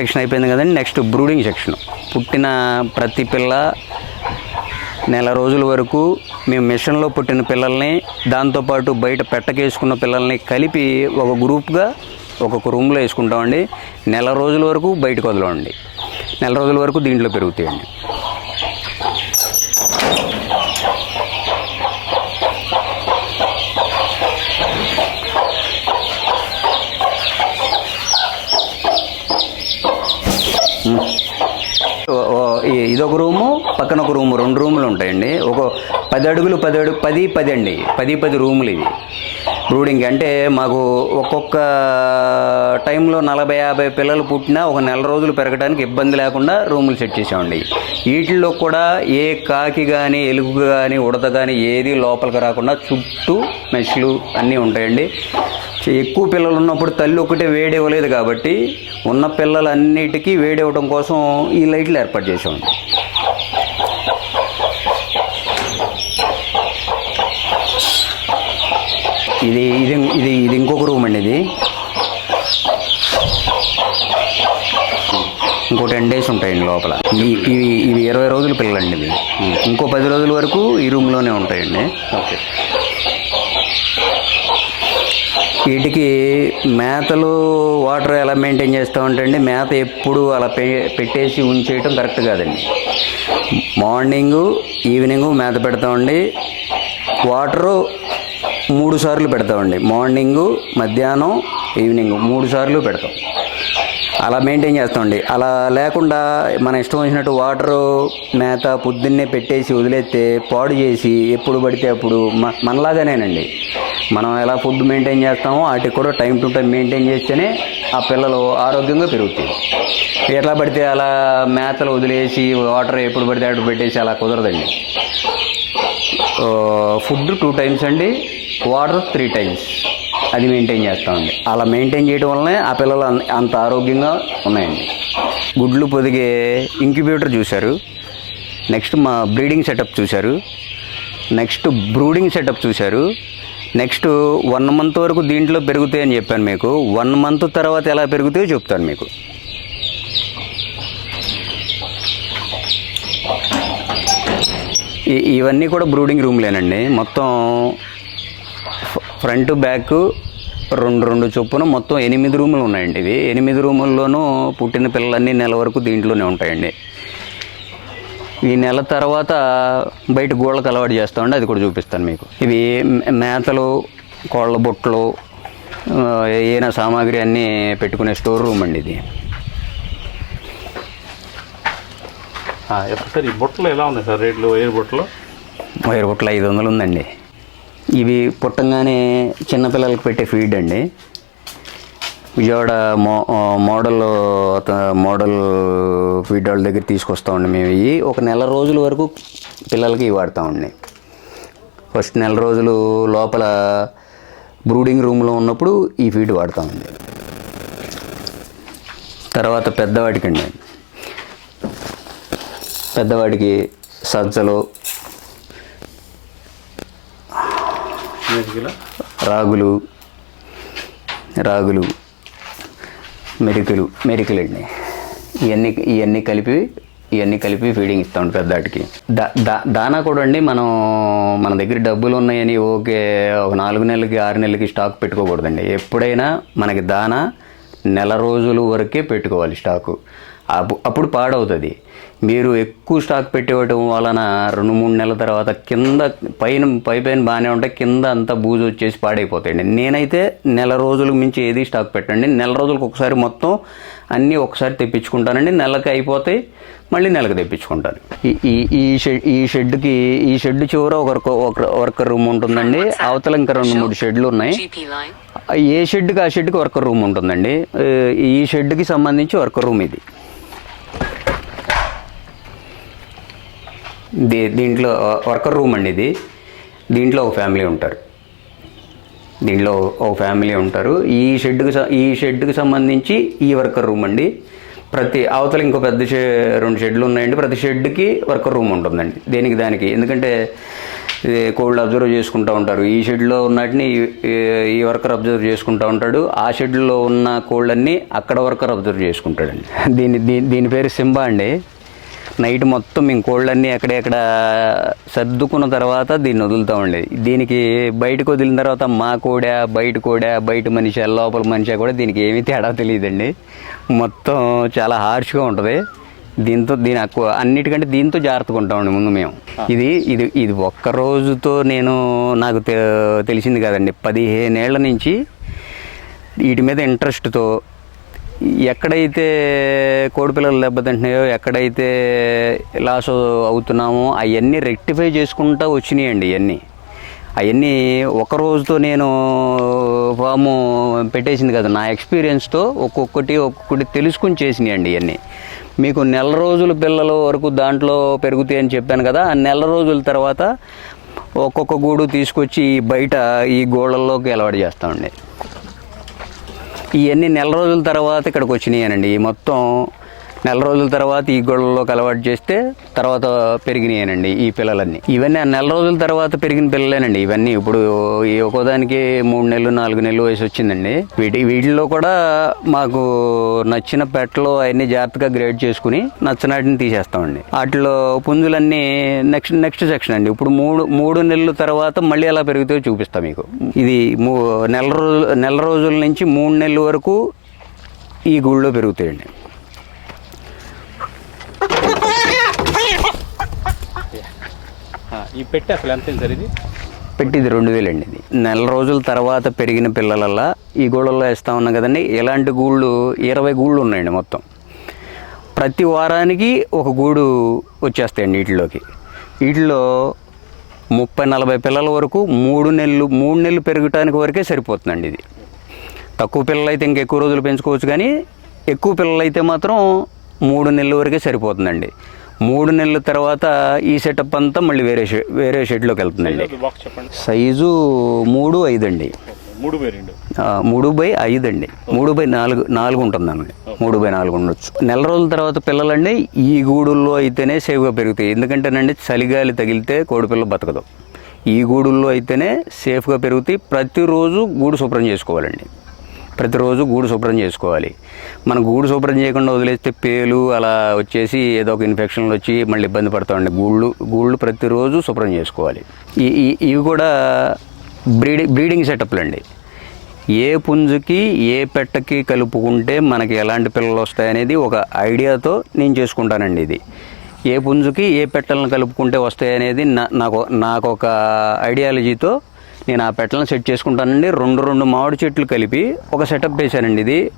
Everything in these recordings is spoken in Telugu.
సెక్షన్ అయిపోయింది కదండి నెక్స్ట్ బ్రూడింగ్ సెక్షన్ పుట్టిన ప్రతి పిల్ల నెల రోజుల వరకు మేము మిషన్లో పుట్టిన పిల్లల్ని దాంతోపాటు బయట పెట్టకేసుకున్న పిల్లల్ని కలిపి ఒక గ్రూప్గా ఒక్కొక్క రూమ్లో వేసుకుంటామండి. నెల రోజుల వరకు బయటకు వదలవండి నెల రోజుల వరకు దీంట్లో పెరుగుతాయండి. ఇదొక రూము పక్కన ఒక రూము రెండు రూములు ఉంటాయండి. ఒక పది అడుగులు పది అడుగు పది పది అండి. పది పది రూములు ఇవి. బ్రూడింగ్ అంటే మాకు ఒక్కొక్క టైంలో నలభై యాభై పిల్లలు పుట్టినా ఒక నెల రోజులు పెరగడానికి ఇబ్బంది లేకుండా రూములు సెట్ చేసామండి. వీటిల్లో కూడా ఏ కాకి కానీ ఎలుగు కానీ ఉడత కానీ ఏది లోపలికి రాకుండా చుట్టూ మెష్లు అన్నీ ఉంటాయండి. ఎక్కువ పిల్లలు ఉన్నప్పుడు తల్లి ఒకటే వేడి ఇవ్వలేదు కాబట్టి ఉన్న పిల్లలన్నిటికీ వేడి ఇవ్వడం కోసం ఈ లైట్లు ఏర్పాటు చేసామండి ఇది ఇది ఇది ఇది ఇంకొక రూమ్ అండి ఇది. ఇంకో టెన్ డేస్ ఉంటాయండి లోపల. ఈ- ఇవి ఇవి ఇరవై రోజులు పిల్లలండి ఇవి. ఇంకో పది రోజుల వరకు ఈ రూమ్లోనే ఉంటాయండి. ఓకే. వీటికి మేతలు వాటర్ ఎలా మెయింటైన్ చేస్తూ అండి మేత ఎప్పుడు అలా పె పెట్టేసి ఉంచేయటం కరెక్ట్ కాదండి. మార్నింగు ఈవినింగు మేత పెడతామండి వాటరు మూడు సార్లు పెడతామండి మార్నింగు మధ్యాహ్నం ఈవినింగ్ మూడు సార్లు పెడతాం. అలా మెయింటైన్ చేస్తామండి అలా లేకుండా మన ఇష్టం వచ్చినట్టు వాటరు మేత పొద్దున్నే పెట్టేసి వదిలేస్తే పాడు చేసి ఎప్పుడు పడితే అప్పుడు మ మనలాగానేనండి. మనం ఎలా ఫుడ్ మెయింటైన్ చేస్తామో వాటికి కూడా టైం టు టైం మెయింటైన్ చేస్తేనే ఆ పిల్లలు ఆరోగ్యంగా పెరుగుతాయి ఎట్లా పడితే అలా మేతలు వదిలేసి వాటర్ ఎప్పుడు పడితే అటు పెట్టేసి అలా కుదరదండి. ఫుడ్ టూ టైమ్స్ అండి వాటర్ త్రీ టైమ్స్ అది మెయింటైన్ చేస్తామండి అలా మెయింటైన్ చేయడం వల్లనే ఆ పిల్లలు అంత ఆరోగ్యంగా ఉన్నాయండి. గుడ్లు పొదిగే ఇంక్యుబేటర్ చూశారు. నెక్స్ట్ మా బ్రీడింగ్ సెటప్ చూశారు. నెక్స్ట్ బ్రూడింగ్ సెటప్ చూశారు. నెక్స్ట్ వన్ మంత్ వరకు దీంట్లో పెరుగుతాయి అని చెప్పాను మీకు. వన్ మంత్ తర్వాత ఎలా పెరుగుతాయో చెప్తాను మీకు. ఇవన్నీ కూడా బ్రూడింగ్ రూమ్లేనండి మొత్తం ఫ్రంట్ బ్యాక్ రెండు రెండు చొప్పున మొత్తం ఎనిమిది రూములు ఉన్నాయండి ఇవి. ఎనిమిది రూముల్లోనూ పుట్టిన పిల్లలన్నీ నెల వరకు దీంట్లోనే ఉంటాయండి. ఈ నెల తర్వాత బయట గోళ్ళకు అలవాటు చేస్తామండి అది కూడా చూపిస్తాను మీకు. ఇవి మేతలు కోళ్ళ బుట్టలు ఏదైనా సామాగ్రి అన్నీ పెట్టుకునే స్టోర్ రూమ్ అండి ఇది. సార్ ఈ బుట్టలు ఎలా ఉన్నాయి సార్ రేట్లు ఎయిర్ బుట్టలు వైర్ బుట్టలు ఐదు వందలు ఉందండి. ఇవి పుట్టంగానే చిన్నపిల్లలకు పెట్టే ఫీడ్ అండి. విజయవాడ మో మోడల్ మోడల్ ఫీడ్ వాళ్ళ దగ్గర తీసుకొస్తామండి మేము. ఇవి ఒక నెల రోజుల వరకు పిల్లలకి ఇవి వాడతామండి ఫస్ట్ నెల రోజులు లోపల బ్రూడింగ్ రూమ్లో ఉన్నప్పుడు ఈ ఫీడ్ వాడతామండి తర్వాత పెద్దవాడికండి. పెద్దవాడికి సజ్జలు రాగులు రాగులు మెరికలు మెరికలండి ఇవన్నీ ఇవన్నీ కలిపి ఇవన్నీ కలిపి ఫీడింగ్ ఇస్తాం పెద్దవాటికి దా దా దానా కూడా అండి మనం మన దగ్గర డబ్బులు ఉన్నాయని ఓకే ఒక నాలుగు నెలలకి ఆరు నెలలకి స్టాక్ పెట్టుకోకూడదండి. ఎప్పుడైనా మనకి దానా నెల రోజుల వరకే పెట్టుకోవాలి స్టాకు అప్పుడు పాడవుతుంది. మీరు ఎక్కువ స్టాక్ పెట్టేయటం వలన రెండు మూడు నెలల తర్వాత కింద పైన పై పైన బాగానే ఉంటాయి కింద అంతా బూజు వచ్చేసి పాడైపోతాయండి. నేనైతే నెల రోజులకు మించి ఏది స్టాక్ పెట్టండి నెల రోజులకు ఒకసారి మొత్తం అన్నీ ఒకసారి తెప్పించుకుంటానండి. నెలకి అయిపోతాయి మళ్ళీ నెలకు తెప్పించుకుంటాను. ఈ ఈ ఈ షెడ్ ఈ షెడ్కి ఈ షెడ్ చివర ఒక ఒక వర్కర్ రూమ్ ఉంటుందండి. అవతల ఇంకా రెండు మూడు షెడ్లు ఉన్నాయి. ఏ షెడ్కి ఆ షెడ్కి వర్కర్ రూమ్ ఉంటుందండి. ఈ షెడ్కి సంబంధించి వర్కర్ రూమ్ ఇది. దీ దీంట్లో వర్కర్ రూమ్ అండి ఇది. దీంట్లో ఒక ఫ్యామిలీ ఉంటారు. దీంట్లో ఒక ఫ్యామిలీ ఉంటారు. ఈ షెడ్కి ఈ షెడ్కి సంబంధించి ఈ వర్కర్ రూమ్ అండి. ప్రతి అవతల ఇంకో పెద్ద షె రెండు షెడ్లు ఉన్నాయండి. ప్రతి షెడ్కి వర్కర్ రూమ్ ఉంటుందండి. దేనికి దానికి. ఎందుకంటే కోళ్ళు అబ్జర్వ్ చేసుకుంటూ ఉంటారు. ఈ షెడ్లో ఉన్నటిని ఈ- ఈ- వర్కర్ అబ్జర్వ్ చేసుకుంటూ ఉంటాడు. ఆ షెడ్లో ఉన్న కోళ్ళన్నీ అక్కడ వర్కర్ అబ్జర్వ్ చేసుకుంటాడండి. దీని దీని దీని పేరు సింబా అండి. నైట్ మొత్తం మేము కోళ్ళన్నీ ఎక్కడెక్కడ సర్దుకున్న తర్వాత దీన్ని వదులుతామండి దీనికి బయటకు వదిలిన తర్వాత మా కోడా బయట కోడా బయట మనిషి లోపల మనిషి కూడా దీనికి ఏమీ తేడా తెలియదండి. మొత్తం చాలా హార్ష్గా ఉంటుంది. దీంతో దీని ఎక్కువ అన్నిటికంటే దీంతో జాగ్రత్తగా ఉంటామండి ముందు మేము. ఇది ఇది ఇది ఒక్క రోజుతో నేను నాకు తె- తెలిసింది కదండి. పదిహేనేళ్ళ నుంచి వీటి మీద ఇంట్రెస్ట్తో ఎక్కడైతే కోడిపిల్లలు దెబ్బతింటున్నాయో ఎక్కడైతే లాస్ అవుతున్నామో అవన్నీ రెక్టిఫై చేసుకుంటూ వచ్చినాయండి ఇవన్నీ అవన్నీ ఒక రోజుతో నేను ఫాము పెట్టేసింది కదా నా ఎక్స్పీరియన్స్తో ఒక్కొక్కటి ఒక్కొక్కటి తెలుసుకుని చేసినాయండి ఇవన్నీ మీకు నెల రోజుల పిల్లల వరకు దాంట్లో పెరుగుతాయి అని చెప్పాను కదా ఆ నెల రోజుల తర్వాత ఒక్కొక్క గూడు తీసుకొచ్చి బయట ఈ గోడల్లోకి అలవాటు చేస్తామండి. ఇవన్నీ నెల రోజుల తర్వాత ఇక్కడికి వచ్చినాయనండి. మొత్తం నెల రోజుల తర్వాత ఈ గొడవలోకి అలవాటు చేస్తే తర్వాత పెరిగినాయనండి ఈ పిల్లలన్నీ. ఇవన్నీ ఆ నెల రోజుల తర్వాత పెరిగిన పిల్లలేనండి. ఇవన్నీ ఇప్పుడు ఈ ఒక్కోదానికి మూడు నెలలు నాలుగు నెలలు వయసు వచ్చిందండి. వీటి వీటిల్లో కూడా మాకు నచ్చిన పెట్టలు అవన్నీ జాగ్రత్తగా గ్రేడ్ చేసుకుని నచ్చనాటిని తీసేస్తామండి. వాటిలో పుంజులన్నీ నెక్స్ట్ నెక్స్ట్ సెక్షన్ అండి. ఇప్పుడు మూడు మూడు నెలల తర్వాత మళ్ళీ ఎలా పెరుగుతాయో చూపిస్తాం మీకు. ఇది మూ నెల రోజులు నెల రోజుల నుంచి మూడు నెలల వరకు ఈ గుళ్ళో పెరుగుతాయండి. ఈ పెట్టి అసలు ఎంత సార్ ఇది? పెట్టింది రెండు వేలండి ఇది. నెల రోజుల తర్వాత పెరిగిన పిల్లలల్లా ఈ గూళ్ళల్లో ఇస్తా ఉన్నాం కదండి. ఇలాంటి గూళ్ళు ఇరవై గూళ్ళు ఉన్నాయండి మొత్తం. ప్రతి వారానికి ఒక గూడు వచ్చేస్తాయండి వీటిలోకి. వీటిలో ముప్పై నలభై పిల్లల వరకు మూడు నెలలు మూడు నెలలు పెరగటానికి వరకే సరిపోతుందండి ఇది. తక్కువ పిల్లలు అయితే ఇంకెక్కువ రోజులు పెంచుకోవచ్చు కానీ ఎక్కువ పిల్లలు అయితే మాత్రం మూడు నెలల వరకే సరిపోతుందండి. మూడు నెలల తర్వాత ఈ సెటప్ అంతా మళ్ళీ వేరే వేరే షెడ్లోకి వెళ్తుందండి. సైజు మూడు ఐదు అండి మూడు బై రెండు. ఆ, మూడు బై ఐదు అండి మూడు బై నాలుగు నాలుగు ఉంటుందండి. మూడు బై నాలుగు ఉండొచ్చు. నెల రోజుల తర్వాత పిల్లలండి ఈ గూడుల్లో అయితేనే సేఫ్గా పెరుగుతాయి. ఎందుకంటేనండి చలిగాలి తగిలితే కోడిపిల్ల బతకదు. ఈ గూడుల్లో అయితేనే సేఫ్గా పెరుగుతాయి. ప్రతిరోజు గూడు శుభ్రం చేసుకోవాలండి. ప్రతిరోజు గూడు శుభ్రం చేసుకోవాలి. మన గూడు శుభ్రం చేయకుండా వదిలేస్తే పేలు అలా వచ్చేసి ఏదో ఒక ఇన్ఫెక్షన్లు వచ్చి మళ్ళీ ఇబ్బంది పడతామండి గూళ్ళు గూళ్ళు ప్రతిరోజు శుభ్రం చేసుకోవాలి. ఈ ఈ- ఇవి కూడా బ్రీడింగ్ బ్రీడింగ్ సెటప్లు అండి. ఏ పుంజుకి ఏ పెట్టకి కలుపుకుంటే మనకి ఎలాంటి పిల్లలు వస్తాయనేది ఒక ఐడియాతో నేను చేసుకుంటానండి ఇది. ఏ పుంజుకి ఏ పెట్టలను కలుపుకుంటే వస్తాయనేది నా నాకు నాకు ఒక ఐడియాలజీతో నేను ఆ పెట్టలను సెట్ చేసుకుంటానండి. రెండు రెండు మామిడి చెట్లు కలిపి ఒక సెటప్ వేశానండి ఇది.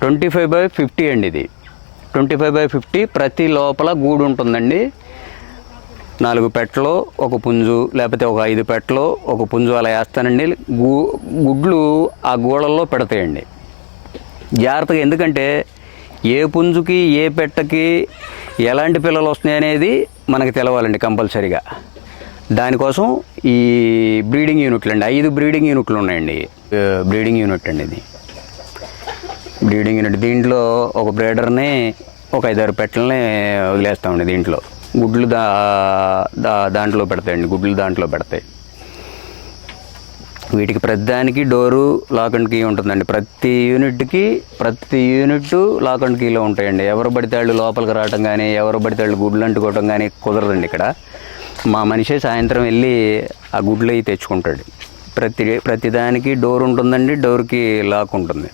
ట్వంటీ ఫైవ్ బై ఫిఫ్టీ అండి ఇది. ట్వంటీ ఫైవ్ బై ఫిఫ్టీ ప్రతి లోపల గూడు ఉంటుందండి. నాలుగు పెట్టలు ఒక పుంజు లేకపోతే ఒక ఐదు పెట్టలు ఒక పుంజు అలా వేస్తానండి. గు గుడ్లు ఆ గూడల్లో పెడతాయండి. జాగ్రత్తగా ఎందుకంటే ఏ పుంజుకి ఏ పెట్టకి ఎలాంటి పిల్లలు వస్తున్నాయి అనేది మనకి తెలవాలండి కంపల్సరీగా. దానికోసం ఈ బ్రీడింగ్ యూనిట్లు అండి ఐదు బ్రీడింగ్ యూనిట్లు ఉన్నాయండి బ్రీడింగ్ యూనిట్ అండి ఇది. బ్రీడింగ్ యూనిట్ దీంట్లో ఒక బ్రీడర్ని ఒక ఐదారు పెట్టలని వదిలేస్తామండి దీంట్లో. గుడ్లు దా దా- దాంట్లో పెడతాయండి గుడ్లు దాంట్లో పెడతాయి. వీటికి ప్రతిదానికి డోరు లాక్ అండ్ కీ ఉంటుందండి. ప్రతి యూనిట్కి ప్రతి యూనిట్ లాక్ అండ్ కీలో ఉంటాయండి. ఎవరు పడితే వాళ్ళు లోపలికి రావటం కానీ ఎవరు పడితే వాళ్ళు గుడ్లు అంటుకోవటం కానీ కుదరదండి ఇక్కడ. మా మనిషి సాయంత్రం వెళ్ళి ఆ గుడ్లు అవి తెచ్చుకుంటాడు. ప్రతి ప్రతిదానికి డోర్ ఉంటుందండి డోర్కి లాక్ ఉంటుంది.